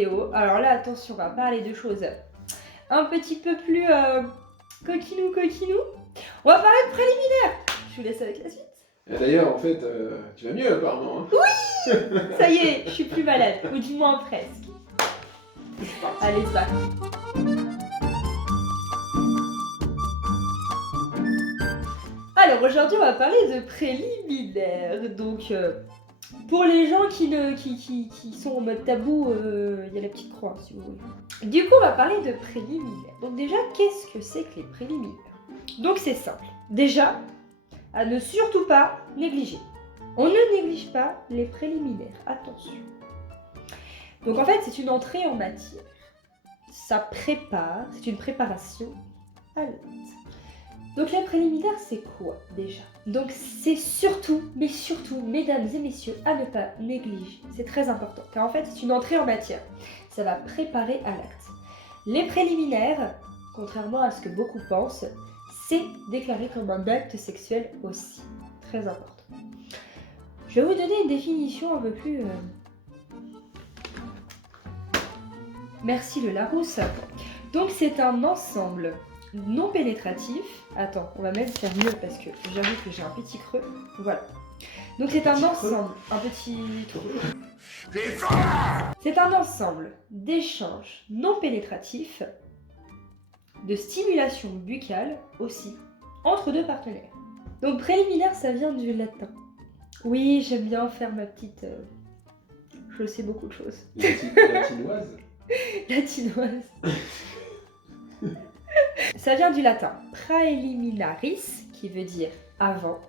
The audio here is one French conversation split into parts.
vidéo. Alors là, attention, on va parler de choses un petit peu plus coquinou. On va parler de préliminaires. Je vous laisse avec la suite. D'ailleurs, en fait, tu vas mieux apparemment. Hein. Oui. Ça y est, je suis plus malade, ou du moins presque. Allez, c'est parti. Alors aujourd'hui, on va parler de préliminaires. Donc, pour les gens qui sont en mode tabou, il y a la petite croix, si vous voulez. Du coup, on va parler de préliminaires. Donc déjà, qu'est-ce que c'est que les préliminaires? Donc c'est simple. Déjà, à ne surtout pas négliger. On ne néglige pas les préliminaires, attention. Donc en fait, c'est une entrée en matière. Ça prépare, c'est une préparation à l'acte. Donc les préliminaires, c'est quoi déjà? Donc c'est surtout, mesdames et messieurs, à ne pas négliger. C'est très important, car en fait, c'est une entrée en matière. Ça va préparer à l'acte. Les préliminaires, contrairement à ce que beaucoup pensent, c'est déclaré comme un acte sexuel aussi. Très important. Je vais vous donner une définition un peu plus... Merci le Larousse. Donc c'est un ensemble non pénétratif. Attends, on va même faire mieux parce que j'avoue que j'ai un petit creux. Voilà. Donc c'est un ensemble, un petit trou. C'est un ensemble d'échanges non pénétratifs, de stimulation buccale aussi, entre deux partenaires. Donc préliminaire, ça vient du latin. Oui, j'aime bien faire ma petite... Je sais beaucoup de choses. Latinoise. Latinoise. Ça vient du latin praeliminaris, qui veut dire avant,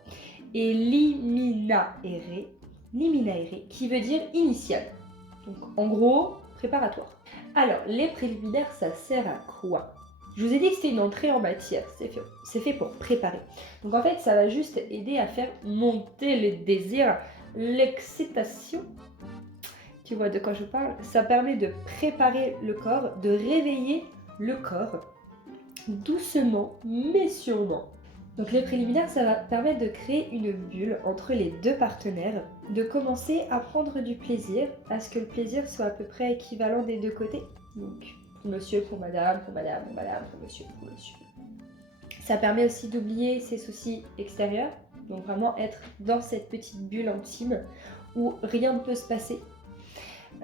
et liminaere, qui veut dire initial. Donc en gros, préparatoire. Alors, les préliminaires, ça sert à quoi? Je vous ai dit que c'était une entrée en matière, c'est fait pour préparer. Donc en fait, ça va juste aider à faire monter le désir, l'excitation. Tu vois de quoi je parle? Ça permet de préparer le corps, de réveiller le corps, doucement mais sûrement. Donc les préliminaires, ça va permettre de créer une bulle entre les deux partenaires, de commencer à prendre du plaisir, à ce que le plaisir soit à peu près équivalent des deux côtés. Donc pour monsieur, pour madame, pour monsieur, pour monsieur. Ça permet aussi d'oublier ses soucis extérieurs, donc vraiment être dans cette petite bulle intime où rien ne peut se passer.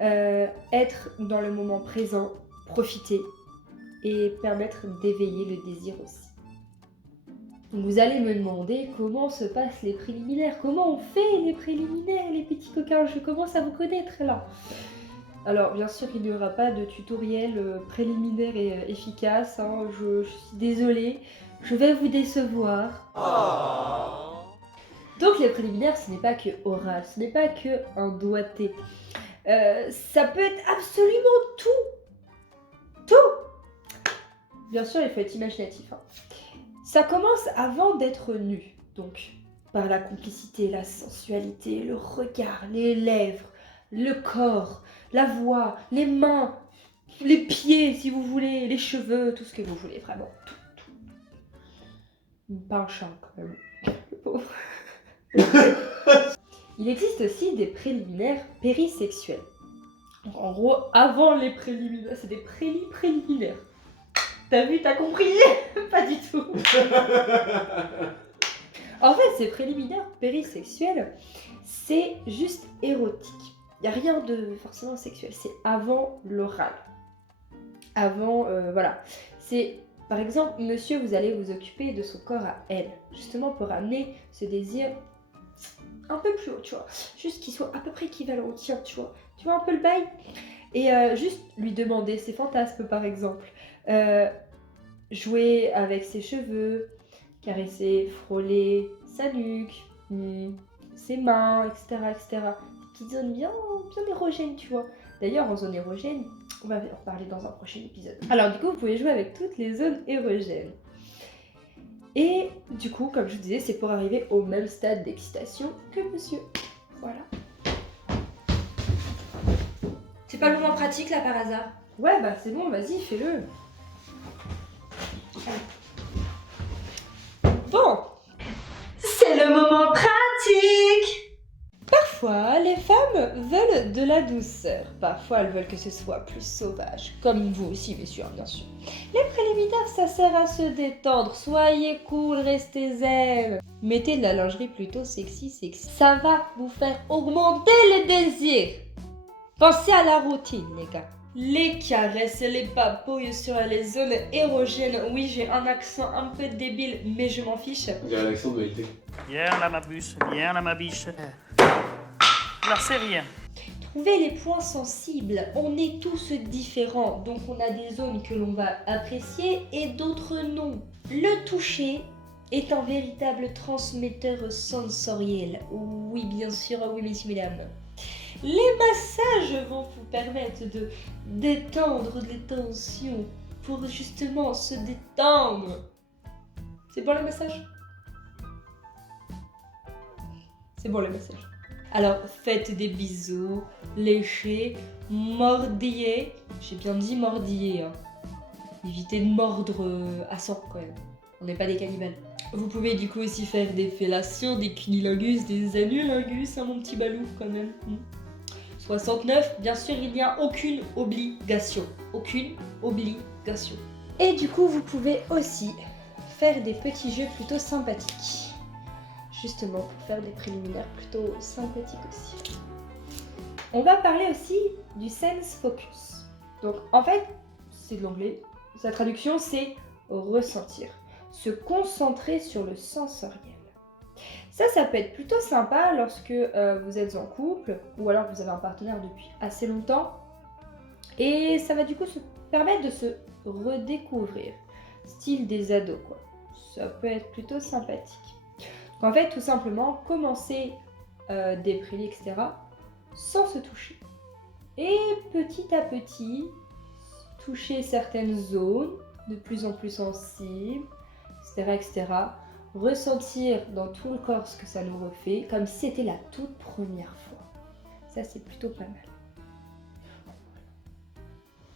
Être dans le moment présent, profiter et permettre d'éveiller le désir aussi. Donc vous allez me demander comment se passent les préliminaires, comment on fait les préliminaires, les petits coquins, je commence à vous connaître là. Alors bien sûr il n'y aura pas de tutoriel préliminaire et efficace, hein. Je suis désolée, je vais vous décevoir. Donc les préliminaires, ce n'est pas que oral, ce n'est pas que un doigté. Ça peut être absolument tout. Bien sûr, il faut être imaginatif. Hein. Ça commence avant d'être nu, donc par la complicité, la sensualité, le regard, les lèvres, le corps, la voix, les mains, les pieds si vous voulez, les cheveux, tout ce que vous voulez, vraiment. Tout. Pas un chat quand même, le pauvre. Il existe aussi des préliminaires périsexuels. Donc en gros, avant les préliminaires, c'est des préliminaires. T'as vu, t'as compris? Pas du tout. En fait, ces préliminaires périsexuels, c'est juste érotique. Il n'y a rien de forcément sexuel, c'est avant l'oral. Avant, voilà. C'est, par exemple, monsieur, vous allez vous occuper de son corps à elle, justement pour amener ce désir un peu plus haut, tu vois. Juste qu'il soit à peu près équivalent au tien, tu vois. Tu vois un peu le bail? Et juste lui demander ses fantasmes, par exemple. Jouer avec ses cheveux, caresser, frôler sa nuque, ses mains, etc. Des petites zones bien érogènes, tu vois. D'ailleurs, en zone érogène, on va en parler dans un prochain épisode. Alors du coup, vous pouvez jouer avec toutes les zones érogènes. Et du coup, comme je vous disais, c'est pour arriver au même stade d'excitation que monsieur. Voilà. C'est pas le moment pratique là par hasard? Ouais, bah c'est bon, vas-y, fais-le. Bon, C'est le moment pratique! parfois, les femmes veulent de la douceur. Parfois, elles veulent que ce soit plus sauvage, comme vous aussi, messieurs, bien sûr. Les préliminaires, ça sert à se détendre. Soyez cool, restez zen. Mettez de la lingerie plutôt sexy. Ça va vous faire augmenter les désirs. Pensez à la routine, les gars. Les caresses et les papouilles sur les zones érogènes. Oui, j'ai un accent un peu débile, mais je m'en fiche. On dirait l'accent de Maïté. Viens là ma puce, viens là ma biche. Alors c'est rien. Trouvez les points sensibles. On est tous différents, donc on a des zones que l'on va apprécier et d'autres non. Le toucher est un véritable transmetteur sensoriel. Oui, bien sûr, oui, messieurs, mesdames. Les massages vont vous permettre de détendre les tensions pour justement se détendre. C'est bon le massage? C'est bon le massage. Alors faites des bisous, léchez, mordillez. J'ai bien dit mordillez. Hein. Évitez de mordre à sang quand même. On n'est pas des cannibales. Vous pouvez du coup aussi faire des fellations, des cunilingus, des anulingus, hein, mon petit balou quand même. 69, bien sûr, il n'y a aucune obligation. Aucune obligation. Et du coup, vous pouvez aussi faire des petits jeux plutôt sympathiques. Justement, pour faire des préliminaires plutôt sympathiques aussi. On va parler aussi du sense focus. Donc, en fait, c'est de l'anglais. Sa traduction, c'est ressentir. Se concentrer sur le sensoriel. Ça peut être plutôt sympa lorsque vous êtes en couple ou alors que vous avez un partenaire depuis assez longtemps. Et ça va du coup se permettre de se redécouvrir. Style des ados, quoi. Ça peut être plutôt sympathique. Donc en fait, tout simplement, commencer des prélis, etc. sans se toucher. Et petit à petit, toucher certaines zones de plus en plus sensibles, etc. etc. Ressentir dans tout le corps ce que ça nous refait, comme si c'était la toute première fois. Ça, c'est plutôt pas mal.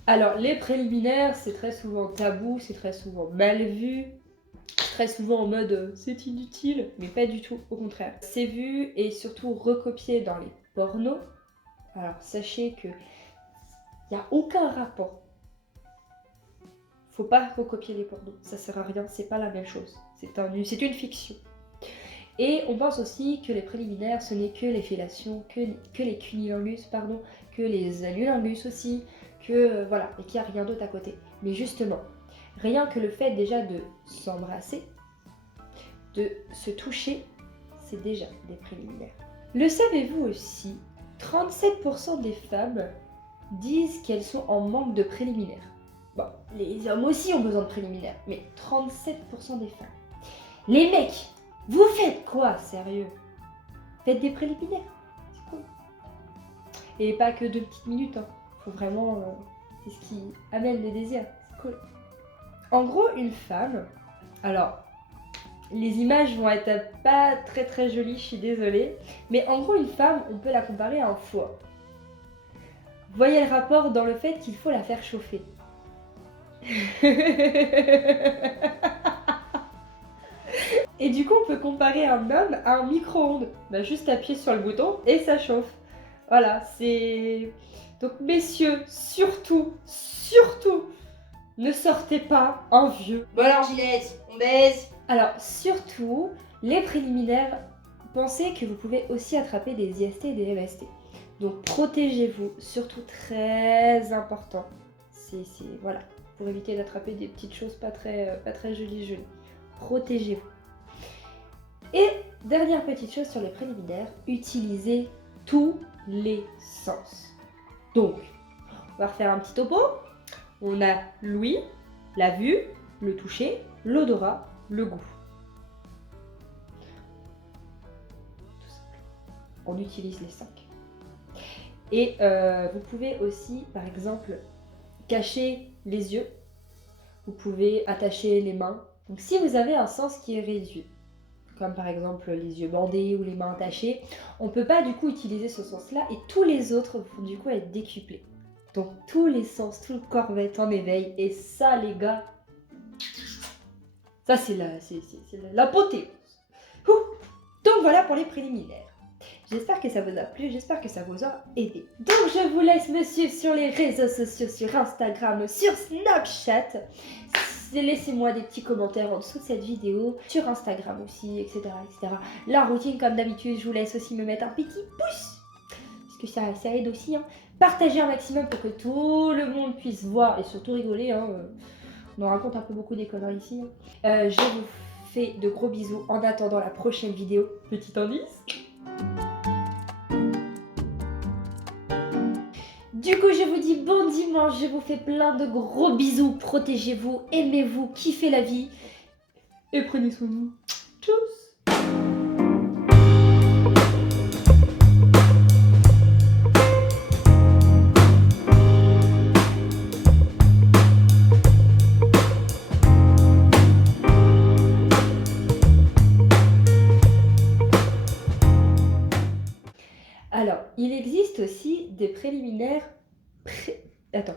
Alors, les préliminaires, c'est très souvent tabou, c'est très souvent mal vu, très souvent en mode c'est inutile, mais pas du tout, au contraire. C'est vu et surtout recopié dans les pornos. Alors, sachez que il n'y a aucun rapport. Faut pas recopier les pornos, ça sert à rien, c'est pas la même chose. C'est une fiction. Et on pense aussi que les préliminaires, ce n'est que les fellations, que les cunilingus, pardon, que les anulingus aussi, que voilà, et qu'il n'y a rien d'autre à côté. Mais justement, rien que le fait déjà de s'embrasser, de se toucher, c'est déjà des préliminaires. Le savez-vous aussi, 37% des femmes disent qu'elles sont en manque de préliminaires. Bon, les hommes aussi ont besoin de préliminaires, mais 37% des femmes. Les mecs, vous faites quoi, sérieux? Faites des préliminaires, c'est cool. Et pas que 2 petites minutes, hein. Faut vraiment... c'est ce qui amène les désirs, c'est cool. En gros, une femme... Alors, les images vont être pas très très jolies, je suis désolée. Mais en gros, une femme, on peut la comparer à un foie. Voyez le rapport dans le fait qu'il faut la faire chauffer. Et du coup, on peut comparer un homme à un micro-ondes. Bah, juste appuyer sur le bouton et ça chauffe. Voilà, c'est... Donc, messieurs, surtout, ne sortez pas un vieux. Bon alors Ginette, on baise. Alors, surtout, les préliminaires, pensez que vous pouvez aussi attraper des IST et des MST. Donc, protégez-vous, surtout très important. C'est voilà, pour éviter d'attraper des petites choses pas très jolies. Protégez-vous. Et dernière petite chose sur les préliminaires, utilisez tous les sens. Donc, on va refaire un petit topo. On a l'ouïe, la vue, le toucher, l'odorat, le goût. Tout simplement. On utilise les 5. Et vous pouvez aussi, par exemple, cacher les yeux. Vous pouvez attacher les mains. Donc si vous avez un sens qui est réduit, comme par exemple les yeux bandés ou les mains attachées, on ne peut pas du coup utiliser ce sens-là et tous les autres vont du coup être décuplés. Donc tous les sens, tout le corps va être en éveil et ça les gars, ça c'est l'apothéose. Donc voilà pour les préliminaires. J'espère que ça vous a plu, j'espère que ça vous a aidé. Donc je vous laisse me suivre sur les réseaux sociaux, sur Instagram, sur Snapchat. Laissez-moi des petits commentaires en dessous de cette vidéo, sur Instagram aussi, etc. etc. La routine comme d'habitude, je vous laisse aussi me mettre un petit pouce, parce que ça aide aussi. Hein. Partagez un maximum pour que tout le monde puisse voir et surtout rigoler. Hein. On en raconte un peu beaucoup des conneries ici. Hein. Je vous fais de gros bisous en attendant la prochaine vidéo. Petit indice. Du coup, je vous dis bon dimanche, je vous fais plein de gros bisous, protégez-vous, aimez-vous, kiffez la vie et prenez soin de vous. Tchuss! Alors, il existe aussi des préliminaires Attends.